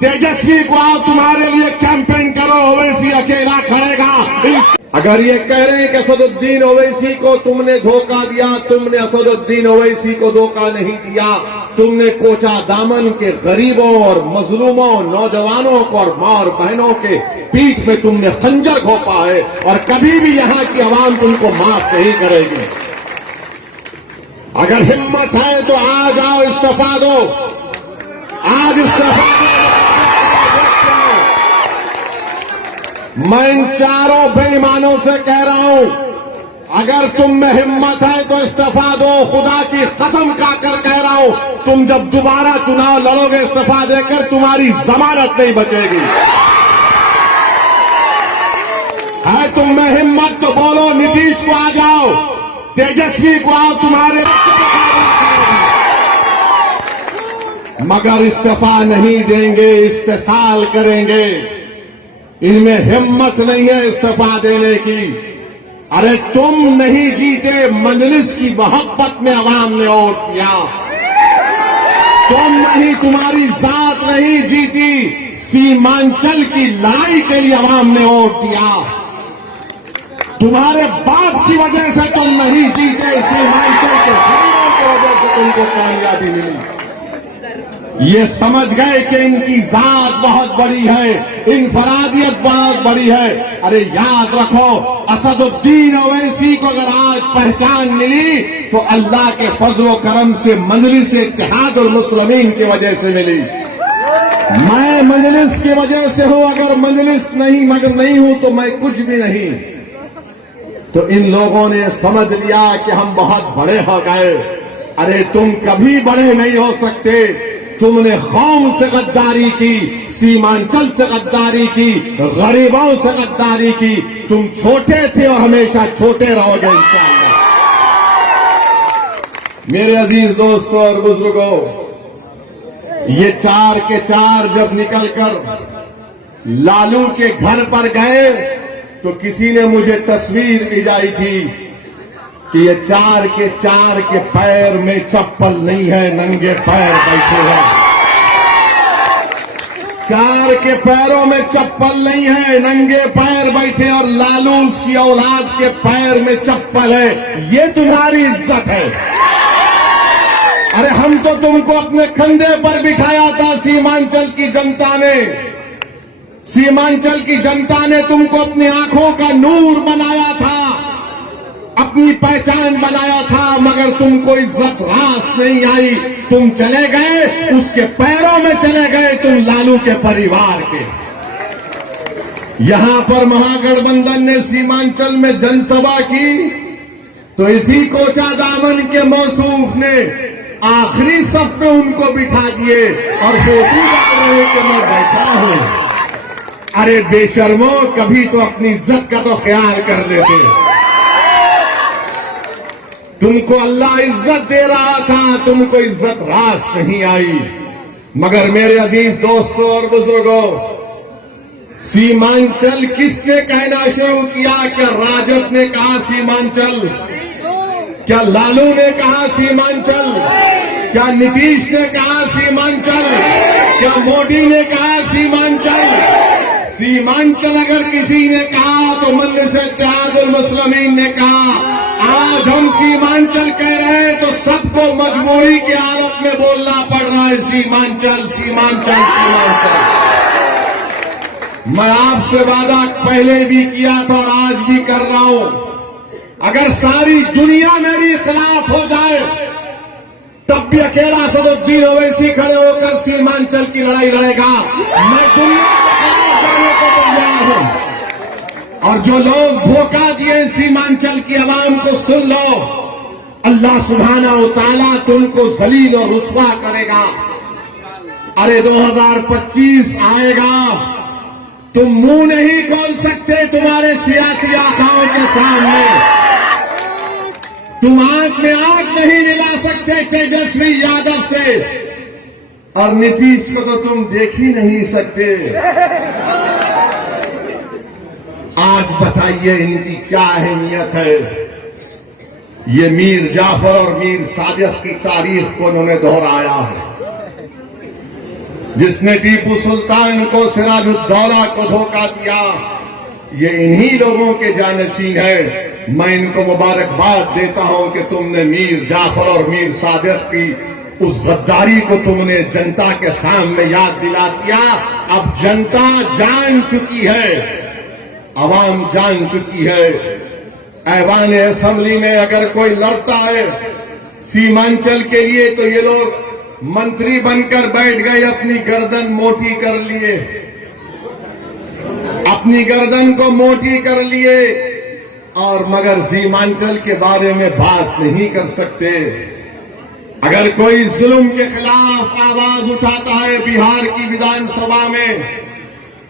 तेजस्वी को आओ तुम्हारे लिए कैंपेन करो, ओवैसी अकेला खड़ेगा। अगर ये कह रहे हैं कि असदुद्दीन ओवैसी को तुमने धोखा दिया, तुमने असदुद्दीन ओवैसी को धोखा नहीं दिया। तुमने कोचा दामन के गरीबों और मजलूमों, नौजवानों को और माँ और बहनों के पीठ में तुमने खंजर घोंपा है और कभी भी यहां की आवाम तुमको माफ नहीं करेगी। अगर हिम्मत है तो आज आओ, इस्तीफा दो, आज इस्तीफा दो। मैं इन चारों बेईमानों से कह रहा हूं, अगर तुम में हिम्मत है तो इस्तीफा दो। खुदा की कसम खाकर कह रहा हूं, तुम जब दोबारा चुनाव लड़ोगे इस्तीफा देकर, तुम्हारी जमानत नहीं बचेगी। है तुम में हिम्मत तो बोलो, नीतीश को आ जाओ, तेजस्वी को आओ, तुम्हारे मगर इस्तीफा नहीं देंगे, इस्तेसाल करेंगे। इनमें हिम्मत नहीं है इस्तीफा देने की। अरे तुम नहीं जीते, मजलिस की मोहब्बत में अवाम ने वोट किया। तुम नहीं, तुम्हारी जात नहीं जीती, सीमांचल की लड़ाई के लिए अवाम ने वोट दिया। तुम्हारे बाप की वजह से तुम नहीं जीते, सीमांचल के झंडों की वजह से तुमको कामयाबी मिली। ये समझ गए कि इनकी जात बहुत बड़ी है, इनफरादियत बहुत बड़ी है। अरे याद रखो, असदुद्दीन ओवैसी को अगर आज पहचान मिली तो अल्लाह के फजलो करम से, मजलिस इत्तेहाद और मुस्लिमीन की वजह से मिली। मैं मजलिस की वजह से हूं, अगर मजलिस नहीं मगर नहीं हूं तो मैं कुछ भी नहीं। तो इन लोगों ने समझ लिया कि हम बहुत बड़े हो गए। अरे तुम कभी बड़े नहीं हो सकते। तुमने कौम से गद्दारी की, सीमांचल से गद्दारी की, गरीबों से गद्दारी की। तुम छोटे थे और हमेशा छोटे रहोगे इंशाअल्लाह। मेरे अजीज दोस्तों और बुजुर्गों, ये चार के चार जब निकलकर लालू के घर पर गए तो किसी ने मुझे तस्वीर भिजाई थी कि ये चार के पैर में चप्पल नहीं है, नंगे पैर बैठे हैं। चार के पैरों में चप्पल नहीं है, नंगे पैर बैठे, और लालू उसकी औलाद के पैर में चप्पल है। ये तुम्हारी इज्जत है। अरे हम तो तुमको अपने कंधे पर बिठाया था। सीमांचल की जनता ने, सीमांचल की जनता ने तुमको अपनी आंखों का नूर बनाया था, अपनी पहचान बनाया था, मगर तुमको इज्जत रास नहीं आई। तुम चले गए, उसके पैरों में चले गए, तुम लालू के परिवार के। यहां पर महागठबंधन ने सीमांचल में जनसभा की तो इसी कोचा दामन के मौसूफ ने आखिरी सफ पे उनको बिठा दिए और फोटो डाल रहे कि मैं बैठा हूं। अरे बेशर्मो, कभी तो अपनी इज्जत का तो ख्याल कर लेते। तुमको अल्लाह इज्जत दे रहा था, तुमको इज्जत रास नहीं आई। मगर मेरे अजीज दोस्तों और बुजुर्गों, सीमांचल किसने कहना शुरू किया? क्या राजद ने कहा सीमांचल? क्या लालू ने कहा सीमांचल? क्या नीतीश ने कहा सीमांचल? क्या मोदी ने कहा सीमांचल? सीमांचल अगर किसी ने कहा तो मजलिस इत्तेहाद और मुस्लिमीन ने कहा। आज हम सीमांचल कह रहे हैं तो सबको मजबूरी की हालत में बोलना पड़ रहा है सीमांचल, सीमांचल, सीमांचल। मैं आपसे वादा पहले भी किया था और आज भी कर रहा हूं, अगर सारी दुनिया मेरी खिलाफ हो जाए तब भी अकेला असदुद्दीन ओवैसी खड़े होकर सीमांचल की लड़ाई लड़ेगा। मैं दुनिया के खिलाफ जाने को तैयार हूं। और जो लोग धोखा दिए सीमांचल की आवाम को, सुन लो, अल्लाह सुब्हानहू व तआला तुमको जलील और रुस्वा करेगा। अरे 2025 आएगा, तुम मुंह नहीं खोल सकते तुम्हारे सियासी आकाओं के सामने। तुम आंख में आंख नहीं मिला सकते तेजस्वी यादव से, और नीतीश को तो तुम देख ही नहीं सकते। आज बताइए इनकी क्या अहमियत है। ये मीर जाफर और मीर सादिक की तारीख को उन्होंने दोहराया है। जिसने टीपू सुल्तान को, सिराजुद्दौला को धोखा दिया, ये इन्हीं लोगों के जानशीन है। मैं इनको मुबारकबाद देता हूं कि तुमने मीर जाफर और मीर सादिक की उस गद्दारी को तुमने जनता के सामने याद दिला दिया। अब जनता जान चुकी है, अवाम जान चुकी है। ऐवान असेंबली में अगर कोई लड़ता है सीमांचल के लिए तो ये लोग मंत्री बनकर बैठ गए, अपनी गर्दन मोटी कर लिए, अपनी गर्दन को मोटी कर लिए, और मगर सीमांचल के बारे में बात नहीं कर सकते। अगर कोई जुल्म के खिलाफ आवाज उठाता है बिहार की विधानसभा में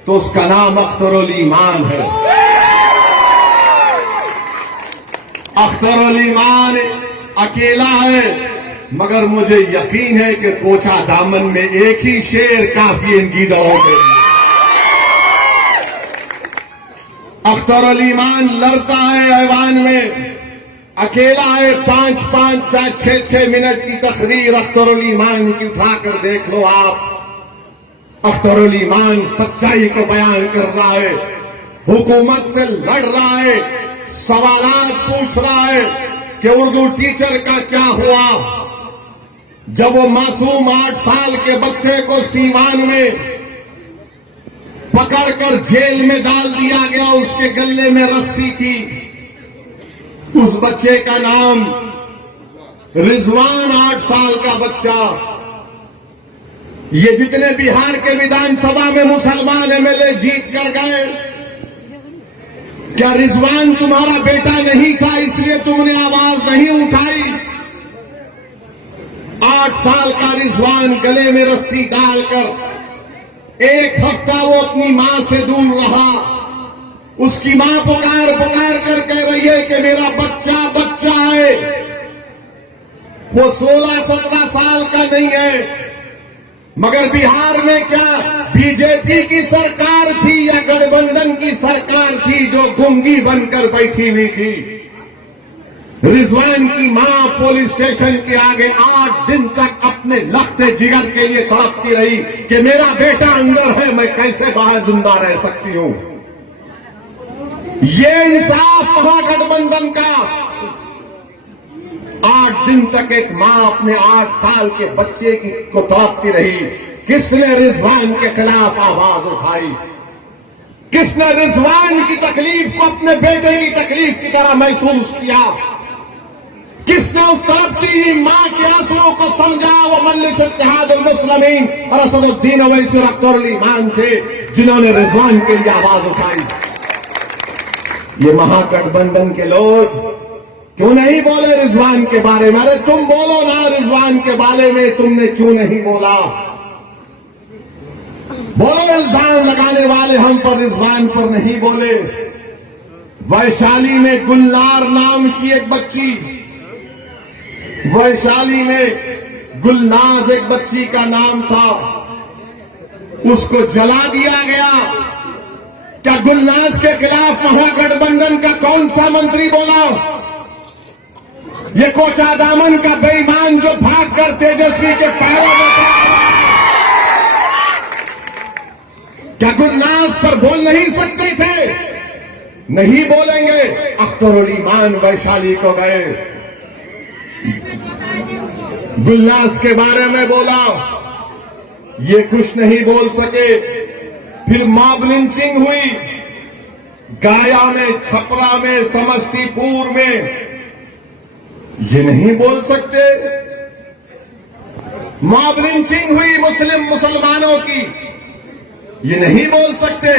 तो उसका नाम अख्तरुल ईमान है। अख्तरुल ईमान अकेला है, मगर मुझे यकीन है कि कोचा दामन में एक ही शेर काफी इनकी दौड़ के लिए। अख्तरुल ईमान लड़ता है ऐवान में, अकेला है। 5-5, 6-6 मिनट की तकरीर अख्तरुल ईमान की उठाकर देख लो आप। अख्तरुल ईमान सच्चाई को बयान कर रहा है, हुकूमत से लड़ रहा है, सवालात पूछ रहा है कि उर्दू टीचर का क्या हुआ जब वो मासूम 8 साल के बच्चे को सीवान में पकड़कर जेल में डाल दिया गया, उसके गले में रस्सी थी। उस बच्चे का नाम रिजवान, 8 साल का बच्चा। ये जितने बिहार के विधानसभा में मुसलमान एमएलए जीत कर गए, क्या रिजवान तुम्हारा बेटा नहीं था इसलिए तुमने आवाज नहीं उठाई? 8 साल का रिजवान गले में रस्सी डालकर 1 हफ्ता वो अपनी मां से दूर रहा। उसकी मां पुकार पुकार कर कह रही है कि मेरा बच्चा बच्चा है। वो 16-17 साल का नहीं है। मगर बिहार में क्या बीजेपी की सरकार थी या गठबंधन की सरकार थी जो गुंगी बनकर बैठी हुई थी? रिजवान की मां पुलिस स्टेशन के आगे 8 दिन तक अपने लखते जिगर के लिए तड़पती रही कि मेरा बेटा अंदर है, मैं कैसे बाहर जिंदा रह सकती हूं। ये इंसाफ महागठबंधन का। 8 दिन तक एक मां अपने 8 साल के बच्चे को तड़पती रही। किसने रिजवान के खिलाफ आवाज उठाई? किसने रिजवान की तकलीफ को अपने बेटे की तकलीफ की तरह महसूस किया? किसने उस तड़पती मां के आंसुओं को समझा? वो मजलिस इत्तेहादुल मुस्लिमीन और असदुद्दीन ओवैसी और अख्तरुल ईमान थे जिन्होंने रिजवान के लिए आवाज उठाई। ये महागठबंधन के लोग क्यों नहीं बोले रिजवान के बारे में? अरे तुम बोलो ना रिजवान के बारे में, तुमने क्यों नहीं बोला? बोलो इल्जाम लगाने वाले हम पर, रिजवान पर नहीं बोले। वैशाली में गुलनार नाम की एक बच्ची, वैशाली में गुलनाज एक बच्ची का नाम था, उसको जला दिया गया। क्या गुलनाज के खिलाफ महागठबंधन का कौन सा मंत्री बोला? ये कोचा दामन का बेईमान जो भाग कर तेजस्वी के पैरों में पड़ा। क्या गुलनाज पर बोल नहीं सकते थे? नहीं बोलेंगे। अख्तरुल ईमान वैशाली को गए, गुलनाज के बारे में बोला, ये कुछ नहीं बोल सके। फिर मॉब लिंचिंग हुई गाया में, छपरा में, समस्तीपुर में, ये नहीं बोल सकते। मॉब लिंचिंग हुई मुसलमानों की, ये नहीं बोल सकते।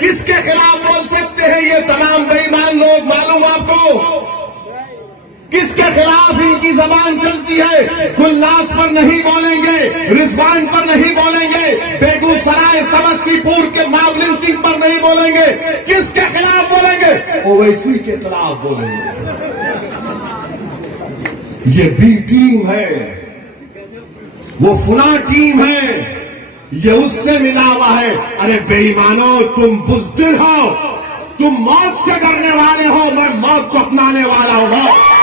किसके खिलाफ बोल सकते हैं ये तमाम बेईमान लोग? मालूम आपको किसके खिलाफ इनकी जबान चलती है? गुलनाज पर नहीं बोलेंगे, रिजवान पर नहीं बोलेंगे, बेगूसराय समस्तीपुर के मॉब लिंचिंग पर नहीं बोलेंगे। किसके खिलाफ बोलेंगे? ओवैसी के खिलाफ बोलेंगे। ये बी टीम है, वो फुला टीम है, ये उससे मिला हुआ है। अरे बेईमानों, तुम बुज़दिल हो, तुम मौत से डरने वाले हो, मैं मौत को अपनाने वाला हूं।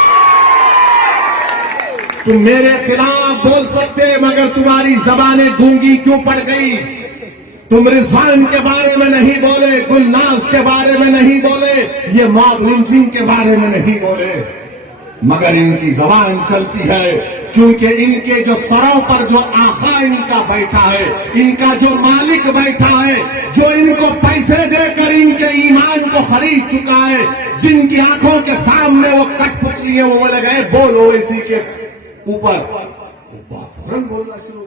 तुम मेरे खिलाफ बोल सकते मगर तुम्हारी जबानें गूंगी क्यों पड़ गई? तुम रिजवान के बारे में नहीं बोले, गुलनाज के बारे में नहीं बोले, ये मॉब लिंचिंग के बारे में नहीं बोले, मगर इनकी जबान चलती है क्योंकि इनके जो सरों पर जो आका इनका बैठा है, इनका जो मालिक बैठा है, जो इनको पैसे देकर इनके ईमान को खरीद चुका है, जिनकी आंखों के सामने वो कठपुतली है, वो लगे बोलो इसी के ऊपर, वो फौरन बोलना शुरू